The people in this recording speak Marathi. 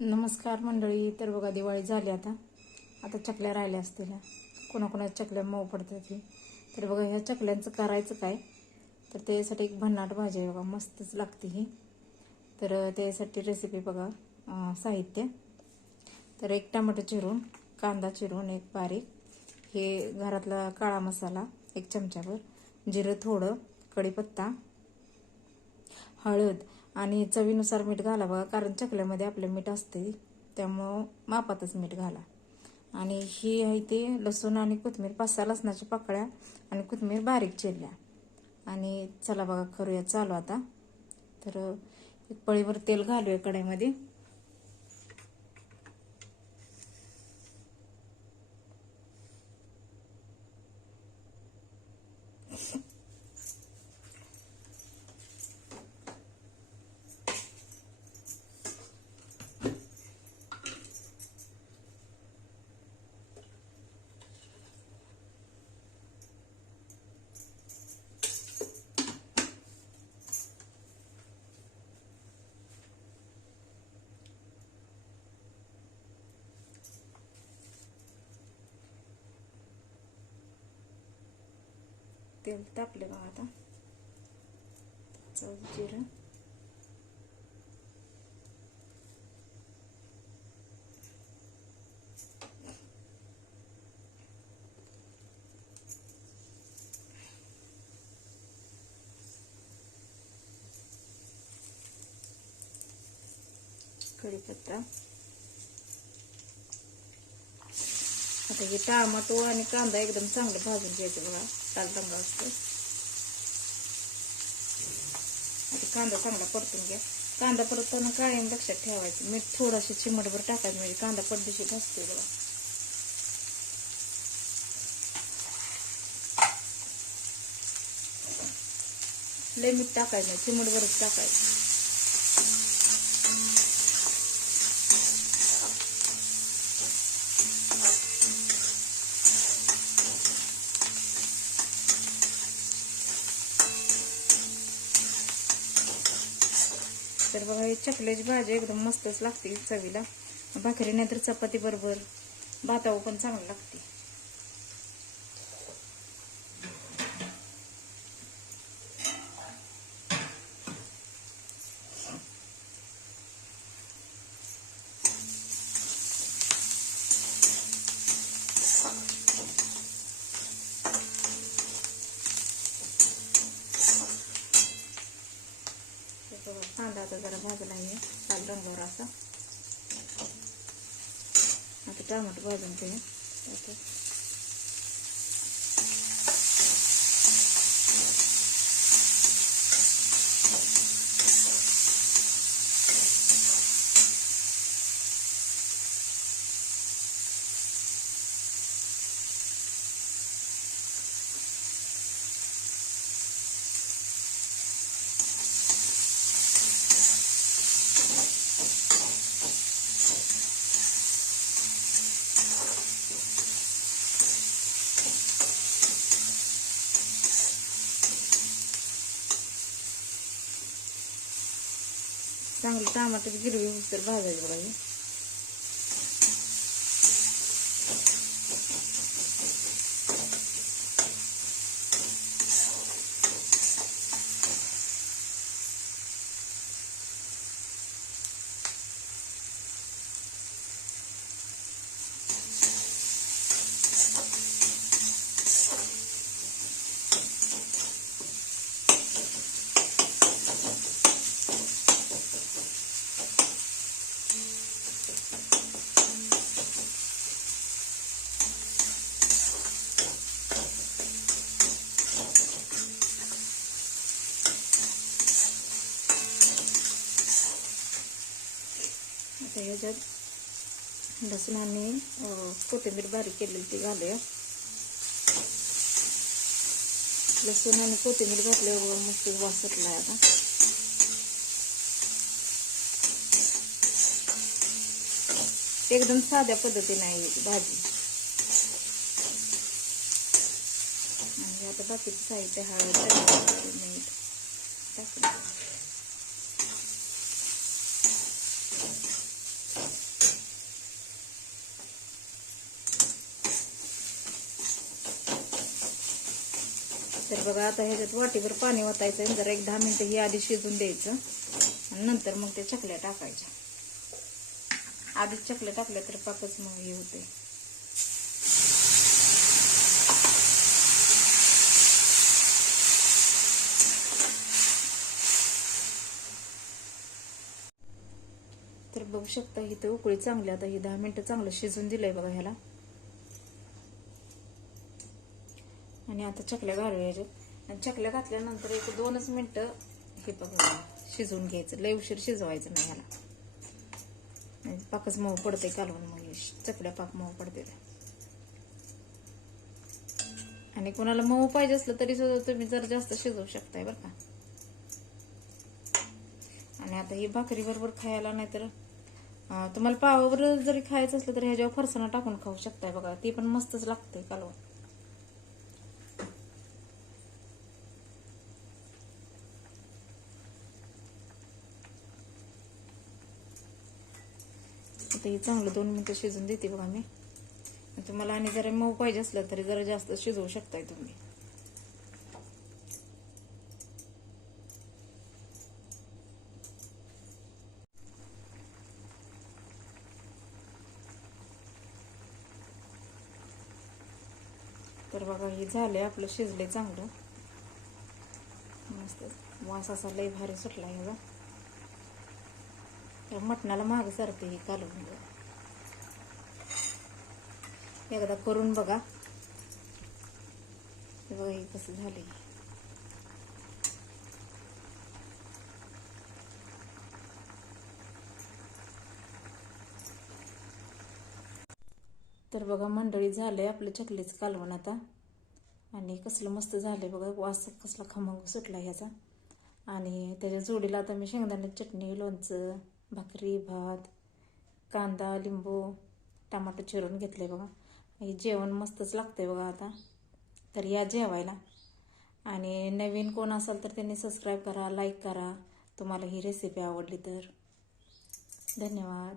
नमस्कार मंडळी तर बघा दिवाळी झाली आता. आता चकल्या राहिल्या असतील. ह्या. कोणाकोणाच्या चकल्या मऊ पडतात तर बघा ह्या चकल्यांचं करायचं काय? तर त्यासाठी एक भन्नाट भाजी आहे बघा मस्तच लागते ही. तर त्यासाठी रेसिपी बघा साहित्य. तर एक टमाटर चिरून कांदा चिरून एक बारीक. हे घरातला काळा मसाला एक चमच्यावर जिरं थोडं कढीपत्ता हळद आणि चवीनुसार मीठ घाला बघा कारण चकल्यामध्ये आपलं मीठ असते त्यामुळं मापातच मीठ घाला. आणि ही आहे ते लसूण आणि कोथमीर पाच सहा लसणाच्या पाकळ्या आणि कोथमीर बारीक चिरल्या. आणि चला बघा करूया चालू आता. तर एक पळीवर तेल घालूया कढईमध्ये. तेल तापले बघा आता. चव जिरं. कढीपत्ता. आता हे टमाटो आणि कांदा एकदम चांगलं भाजून घ्यायचं बघा. लाल असतो आता कांदा चांगला परतून घ्या कांदा परतताना कायम लक्षात ठेवायचं मीठ थोडंशी चिमटभर टाकायचं म्हणजे कांदा पडदेशी भाजतोय बघा लय मीठ टाकायचं नाही चिमटभरच टाकायचं तर बघा हे चकल्याची भाजी एकदम मस्तच लागते चवीला. भाकरी नाहीतर चपाती बरोबर. भातावर पण चांगलं लागते तर बघा, कांदा आता जरा भाजला आहे लाल रंगावर असा. आता टमाटर भाजून घेऊया चांगलं टमाटर गिरवी होत तर बघा आता ह्याच्यात लसूण आणि कोथिंबीर बारीक केलेली ती घालूया. लसूण आणि कोथिंबीर घातल्यावर मस्त वास सुटला आता. एकदम साध्या पद्धतीने आहे भाजी. आणि आता बाकीचं साहित्य हळद मीठ टाकून. तर बघा आता ह्याच्यात वाटीभर पाणी ओतायचं जरा एक दहा मिनिटं ही आधी शिजून द्यायचं. आणि नंतर मग ते चकल्या टाकायच्या. आधीच चकल्या टाकल्या तर पाकच मग हे होते तर बघू शकता इथं उकळी चांगली आता ही दहा मिनिटं चांगलं शिजून दिलंय बघा ह्याला. आणि आता चकल्या घालूया आणि चकल्या घातल्यानंतर एक दोनच मिनटं हे बघा शिजवून घ्यायचं. लय उशीर शिजवायचं नाही ह्याला. म्हणजे पाकच मऊ पडते कालवून मग चकल्या पाक मऊ पडते आणि कोणाला मऊ पाहिजे असलं तरी सुद्धा तुम्ही जर जास्त शिजवू शकताय बरं का. आणि आता ही भाकरी बरोबर खायला नाही तर तुम्हाला पावावर जरी खायचं असलं तर ह्याच्यावर फरसाणा टाकून खाऊ शकताय बघा. ती पण मस्तच लागते कालवण. आता ही चांगलं दोन मिनटं शिजून देते बघा मी. तुम्हाला आणि जरा मऊ पाहिजे असलं तरी जरा जास्त शिजवू शकताय तुम्ही. तर बघा हे झालंय आपलं शिजले चांगलं. मस्त वास असा लय भारी सुटला ह्याचा बघा. मटणाला माग सरते ही कालवून एकदा करून बघा. बघा हे कसं झालंय. तर बघा मंडळी झालंय आपलं चकलीचं कालवण आता. आणि कसलं मस्त झालंय बघा वास कसला खमंग सुटला ह्याचा. आणि त्याच्या जोडीला आता मी शेंगदाण्याची चटणी लोणचं भाकरी भात कांदा लिंबू टमाटर चिरून घेतले बघा. हे जेवण मस्तच लागतंय बघा आता. तर या जेवायला. आणि नवीन कोण असाल तर त्यांनी सबस्क्राईब करा लाईक करा. तुम्हाला ही रेसिपी आवडली तर. धन्यवाद.